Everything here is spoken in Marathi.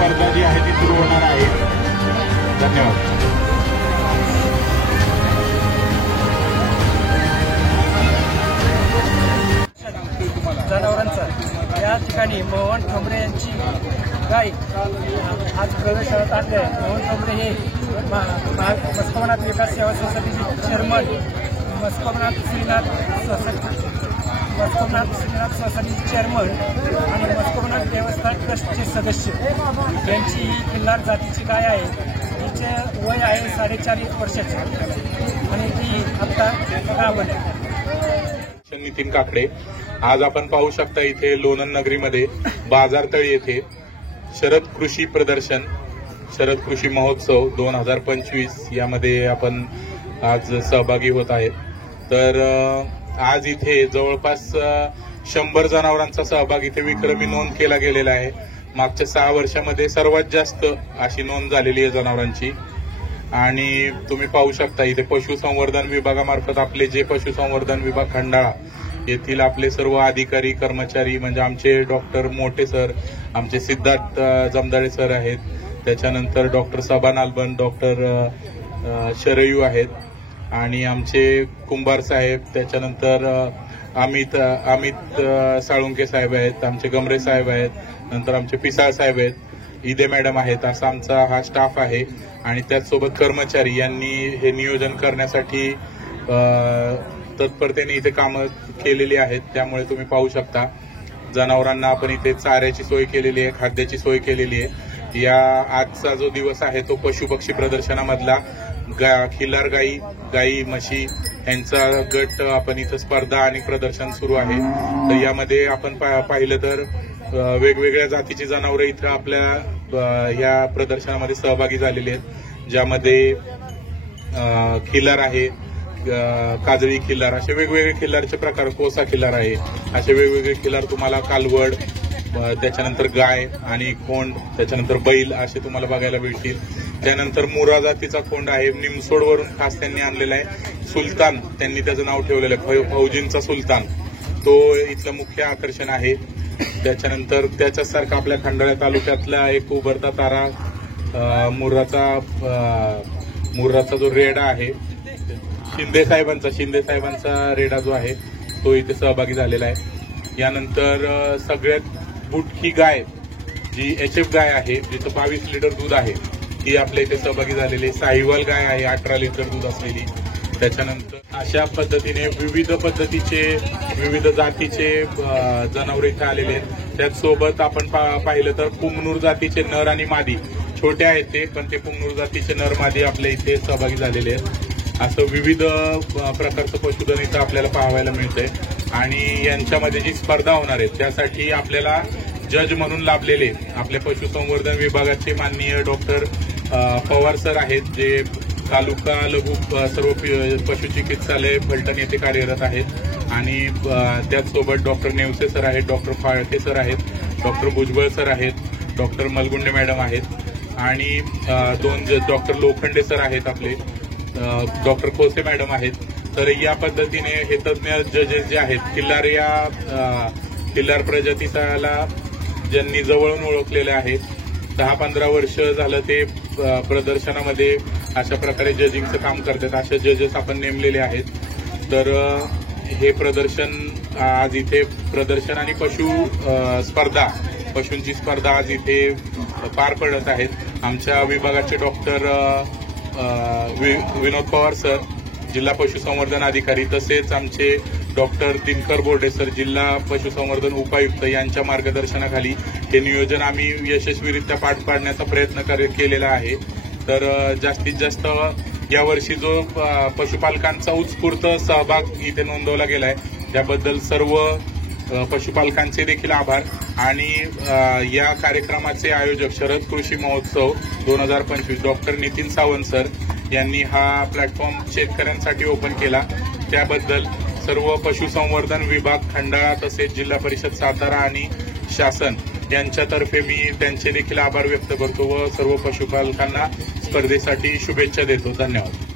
स्पर्धा जी आहे ती सुरू होणार आहे। धन्यवाद। जनावरांचा या ठिकाणी मोहन ठोंबरे यांची गाय आज प्रवेशात आणली आहे। मोहन ठोंबरे हे मस्कोनाथ विकास सेवा सोसायटीचे चेअरमन, मस्कोनाथ श्रीनाथ सोसायटीचे चेअरमन आणि मस्कोनाथ देवस्थान ट्रस्टचे सदस्य यांची ही खिल्लार जातीची गाय आहे। तिचे वय आहे 4.5 वर्षाचे आणि ती आता गाभण आहे। नितीन काकडे, आज आपण पाहू शकता इथे लोणंद नगरीमध्ये बाजारतळी येथे शरद कृषी प्रदर्शन, शरद कृषी महोत्सव 2025 यामध्ये आपण आज सहभागी होत आहेत। तर आज इथे जवळपास 100 जनावरांचा सहभाग इथे विक्रमी नोंद केला गेलेला आहे। मागच्या 6 वर्षामध्ये सर्वात जास्त अशी नोंद झालेली आहे जनावरांची। आणि तुम्ही पाहू शकता इथे पशुसंवर्धन विभागामार्फत आपले जे पशुसंवर्धन विभाग खंडाळा येथील आपले सर्व अधिकारी कर्मचारी म्हणजे आमचे डॉक्टर मोठे सर, आमचे सिद्धार्थ जमदाळे सर आहेत, त्याच्यानंतर डॉक्टर सबा नालबन, डॉक्टर शरयू आहेत आणि आमचे कुंभार साहेब, त्याच्यानंतर अमित साळुंके साहेब आहेत, आमचे गमरे साहेब आहेत, नंतर आमचे पिसाळ साहेब आहेत, इदे मॅडम आहेत, असा आमचा हा स्टाफ आहे। आणि त्याचसोबत कर्मचारी यांनी हे नियोजन करण्यासाठी तत्परतेने इथे कामं केलेली आहेत। त्यामुळे तुम्ही पाहू शकता जनावरांना आपण इथे चाऱ्याची सोय केलेली आहे, खाद्याची सोय केलेली आहे। या आजचा जो दिवस आहे तो पशुपक्षी प्रदर्शनामधला खिल्लार गाई म्हशी यांचा गट आपण इथं स्पर्धा आणि प्रदर्शन सुरू आहे। तर यामध्ये आपण पाहिलं तर वेगवेगळ्या जातीची जनावरं इथं आपल्या या प्रदर्शनामध्ये सहभागी झालेली आहेत, ज्यामध्ये खिल्लार आहे, काजळी खिल्लार, असे वेगवेगळे खिल्लारचे प्रकार, कोसा खिल्लार आहे, असे वेगवेगळे खिल्लार तुम्हाला कालवड, त्याच्यानंतर गाय आणि खोंड, त्याच्यानंतर बैल असे तुम्हाला बघायला मिळतील। त्यानंतर मुरा जातीचा खोंड आहे, निमसोडवरून खास त्यांनी आणलेला आहे। सुलतान त्यांनी त्याचं नाव ठेवलेलं आहे, फौजींचा सुलतान, तो इथलं मुख्य आकर्षण आहे। त्याच्यानंतर त्याच्यासारखा आपल्या खंडाळा तालुक्यातला एक उभरता तारा मुर्राचा जो रेडा आहे, शिंदे साहेबांचा रेडा जो आहे तो इथे सहभागी झालेला आहे। यानंतर सगळ्यात बुटकी गाय जी HF गाय आहे, जिथं 22 लिटर दूध आहे, ही आपल्या इथे सहभागी झालेली आहे। साहिवाल गाय आहे 18 लिटर दूध असलेली। त्याच्यानंतर अशा पद्धतीने विविध जातीचे जनावर इथे आलेले आहेत। त्याचसोबत आपण पाहिलं तर पुंगनूर जातीचे नर आणि मादी, छोटे आहेत ते, पण ते पुंगनूर जातीचे नर मादी आपल्या इथे सहभागी झालेले आहेत। असं विविध प्रकारचं पशुधन इथं आपल्याला पाहायला मिळतंय। आणि यांच्यामध्ये जी स्पर्धा होणार आहे त्यासाठी आपल्याला जज म्हणून लाभलेले आपल्या पशुसंवर्धन विभागाचे माननीय डॉक्टर पवार सर आहेत, जे तालुका लघु सर्व पशुचिकित्सालय फलटण येथे कार्यरत आहेत। आणि त्याचसोबत डॉक्टर नेवसे सर आहेत, डॉक्टर फाळके सर आहेत, डॉक्टर भुजबळ सर आहेत, डॉक्टर मलगुंडे मॅडम आहेत आणि 2 जज डॉक्टर लोखंडे सर आहेत, आपले डॉक्टर खोसे मॅडम आहेत। तर या पद्धतीने हे तज्ज्ञ जजेस जे आहेत खिल्लार प्रजातीला ज्यांनी जवळून ओळखलेले आहेत, 10-15 वर्ष झालं ते प्रदर्शनामध्ये अशा प्रकारे जजिंगचं काम करतात, अशा जजेस आपण नेमलेले आहेत। तर हे प्रदर्शन आज इथे प्रदर्शन आणि पशूंची स्पर्धा आज इथे पार पडत आहेत। आमच्या विभागाचे डॉक्टर विनोद पवार सर, जिल्हा पशुसंवर्धन अधिकारी, तसेच आमचे डॉक्टर दिनकर बोर्डे सर, जिल्हा पशुसंवर्धन उपायुक्त यांच्या मार्गदर्शनाखाली हे नियोजन आम्ही यशस्वीरित्या पार पाडण्याचा प्रयत्न केलेला आहे। तर जास्तीत जास्त यावर्षी जो पशुपालकांचा उत्स्फूर्त सहभाग इथे नोंदवला गेलाय त्याबद्दल सर्व पशुपालकांचे देखील आभार। आणि या कार्यक्रमाचे आयोजक शरद कृषी महोत्सव 2025 डॉक्टर नितीन सावंत सर यांनी हा प्लॅटफॉर्म शेतकऱ्यांसाठी ओपन केला. त्याबद्दल सर्व पशुसंवर्धन विभाग खंडाळा तसेच जिल्हा परिषद सातारा आणि शासन यांच्यातर्फे मी त्यांचे देखील आभार व्यक्त करतो व सर्व पशुपालकांना स्पर्धेसाठी शुभेच्छा देतो. धन्यवाद.